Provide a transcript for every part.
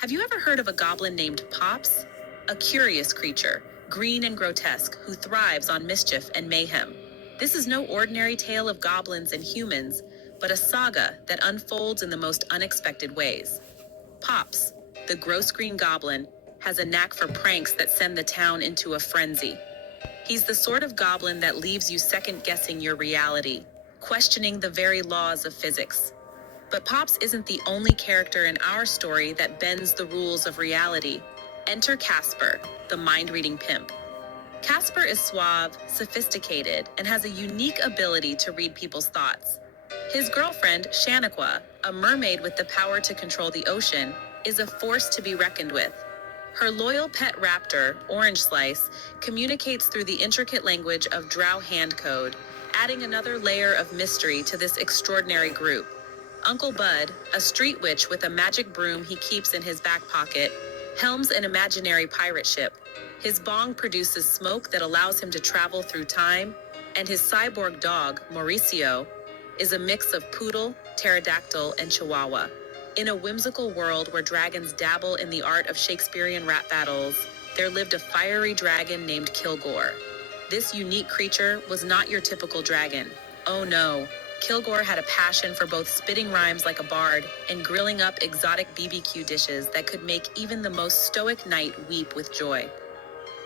Have you ever heard of a goblin named Pops? A curious creature, green and grotesque, who thrives on mischief and mayhem. This is no ordinary tale of goblins and humans, but a saga that unfolds in the most unexpected ways. Pops, the gross green goblin, has a knack for pranks that send the town into a frenzy. He's the sort of goblin that leaves you second-guessing your reality, questioning the very laws of physics. But Pops isn't the only character in our story that bends the rules of reality. Enter Casper, the mind-reading pimp. Casper is suave, sophisticated, and has a unique ability to read people's thoughts. His girlfriend, Shaniqua, a mermaid with the power to control the ocean, is a force to be reckoned with. Her loyal pet raptor, Orange Slice, communicates through the intricate language of Drow hand code, adding another layer of mystery to this extraordinary group. Uncle Bud, a street witch with a magic broom he keeps in his back pocket, helms an imaginary pirate ship. His bong produces smoke that allows him to travel through time, and his cyborg dog, Mauricio, is a mix of poodle, pterodactyl, and chihuahua. In a whimsical world where dragons dabble in the art of Shakespearean rap battles, there lived a fiery dragon named Kilgore. This unique creature was not your typical dragon. Oh no, Kilgore had a passion for both spitting rhymes like a bard and grilling up exotic BBQ dishes that could make even the most stoic knight weep with joy.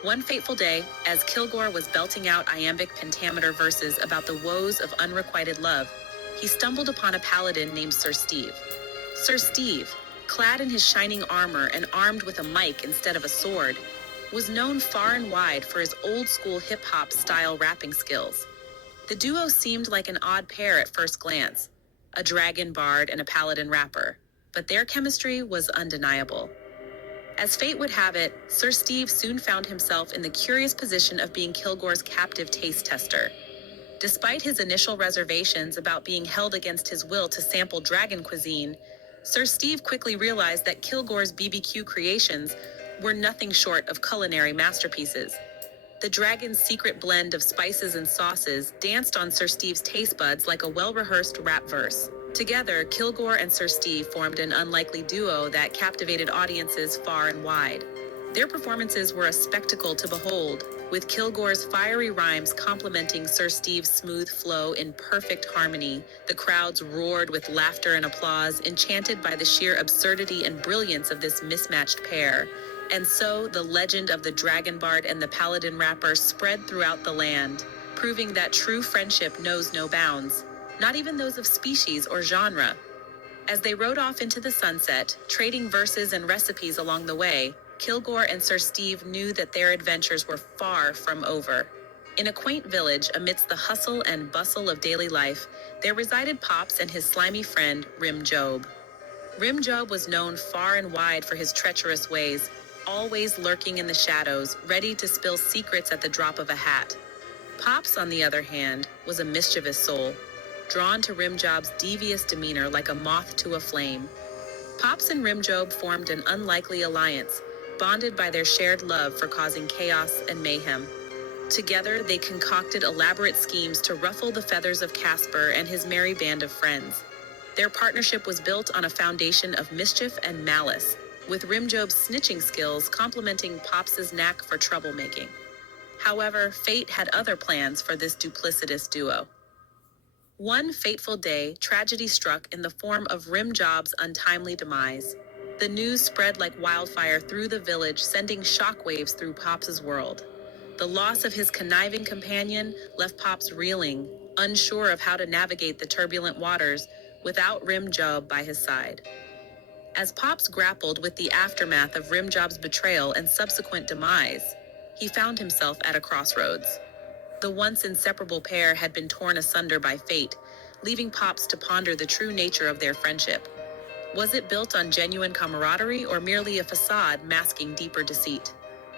One fateful day, as Kilgore was belting out iambic pentameter verses about the woes of unrequited love, he stumbled upon a paladin named Sir Steve. Sir Steve, clad in his shining armor and armed with a mic instead of a sword, was known far and wide for his old-school hip-hop style rapping skills. The duo seemed like an odd pair at first glance, a dragon bard and a paladin rapper, but their chemistry was undeniable. As fate would have it, Sir Steve soon found himself in the curious position of being Kilgore's captive taste tester. Despite his initial reservations about being held against his will to sample dragon cuisine, Sir Steve quickly realized that Kilgore's BBQ creations were nothing short of culinary masterpieces. The dragon's secret blend of spices and sauces danced on Sir Steve's taste buds like a well-rehearsed rap verse. Together, Kilgore and Sir Steve formed an unlikely duo that captivated audiences far and wide. Their performances were a spectacle to behold, with Kilgore's fiery rhymes complementing Sir Steve's smooth flow in perfect harmony. The crowds roared with laughter and applause, enchanted by the sheer absurdity and brilliance of this mismatched pair. And so, the legend of the Dragon Bard and the Paladin Rapper spread throughout the land, proving that true friendship knows no bounds, not even those of species or genre. As they rode off into the sunset, trading verses and recipes along the way, Kilgore and Sir Steve knew that their adventures were far from over. In a quaint village amidst the hustle and bustle of daily life, there resided Pops and his slimy friend, Rim Job. Rim Job was known far and wide for his treacherous ways, always lurking in the shadows, ready to spill secrets at the drop of a hat. Pops, on the other hand, was a mischievous soul, drawn to Rimjob's devious demeanor like a moth to a flame. Pops and Rimjob formed an unlikely alliance, bonded by their shared love for causing chaos and mayhem. Together, they concocted elaborate schemes to ruffle the feathers of Casper and his merry band of friends. Their partnership was built on a foundation of mischief and malice, with Rimjob's snitching skills complementing Pops's knack for troublemaking. However, fate had other plans for this duplicitous duo. One fateful day, tragedy struck in the form of Rimjob's untimely demise. The news spread like wildfire through the village, sending shockwaves through Pops's world. The loss of his conniving companion left Pops reeling, unsure of how to navigate the turbulent waters without Rimjob by his side. As Pops grappled with the aftermath of Rimjob's betrayal and subsequent demise, he found himself at a crossroads. The once inseparable pair had been torn asunder by fate, leaving Pops to ponder the true nature of their friendship. Was it built on genuine camaraderie or merely a facade masking deeper deceit?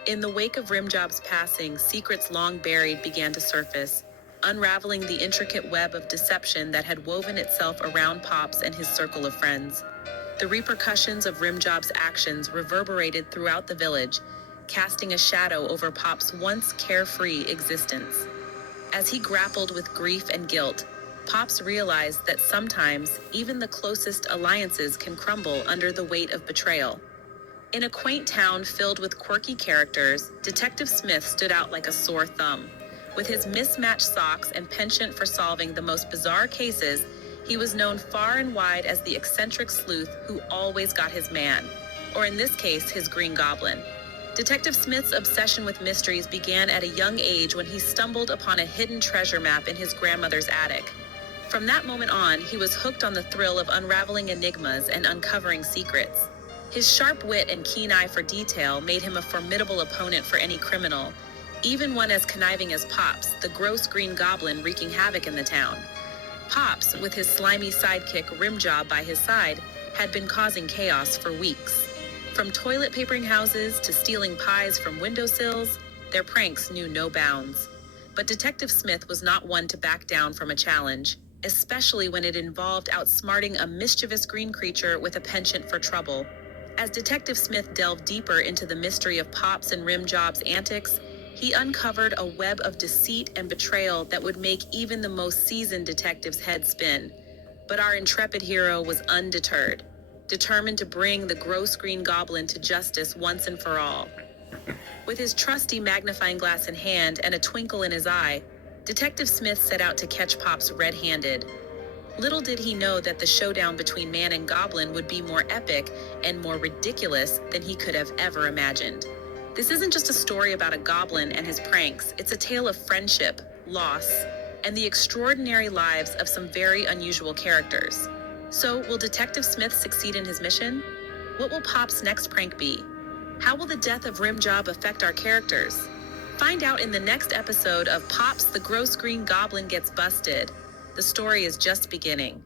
In the wake of Rimjob's passing, secrets long buried began to surface, unraveling the intricate web of deception that had woven itself around Pops and his circle of friends. The repercussions of Rimjob's actions reverberated throughout the village, casting a shadow over Pop's once carefree existence. As he grappled with grief and guilt, Pops realized that sometimes even the closest alliances can crumble under the weight of betrayal. In a quaint town filled with quirky characters, Detective Smith stood out like a sore thumb. With his mismatched socks and penchant for solving the most bizarre cases, he was known far and wide as the eccentric sleuth who always got his man, or in this case, his Green Goblin. Detective Smith's obsession with mysteries began at a young age when he stumbled upon a hidden treasure map in his grandmother's attic. From that moment on, he was hooked on the thrill of unraveling enigmas and uncovering secrets. His sharp wit and keen eye for detail made him a formidable opponent for any criminal, even one as conniving as Pops, the gross Green Goblin wreaking havoc in the town. Pops, with his slimy sidekick Rimjob by his side, had been causing chaos for weeks. From toilet papering houses to stealing pies from windowsills, their pranks knew no bounds. But Detective Smith was not one to back down from a challenge, especially when it involved outsmarting a mischievous green creature with a penchant for trouble. As Detective Smith delved deeper into the mystery of Pops and Rimjob's antics, he uncovered a web of deceit and betrayal that would make even the most seasoned detective's head spin. But our intrepid hero was undeterred, determined to bring the gross Green Goblin to justice once and for all. With his trusty magnifying glass in hand and a twinkle in his eye, Detective Smith set out to catch Pops red-handed. Little did he know that the showdown between man and goblin would be more epic and more ridiculous than he could have ever imagined. This isn't just a story about a goblin and his pranks, it's a tale of friendship, loss, and the extraordinary lives of some very unusual characters. So, will Detective Smith succeed in his mission? What will Pop's next prank be? How will the death of Rimjob affect our characters? Find out in the next episode of Pops the Gross Green Goblin Gets Busted. The story is just beginning.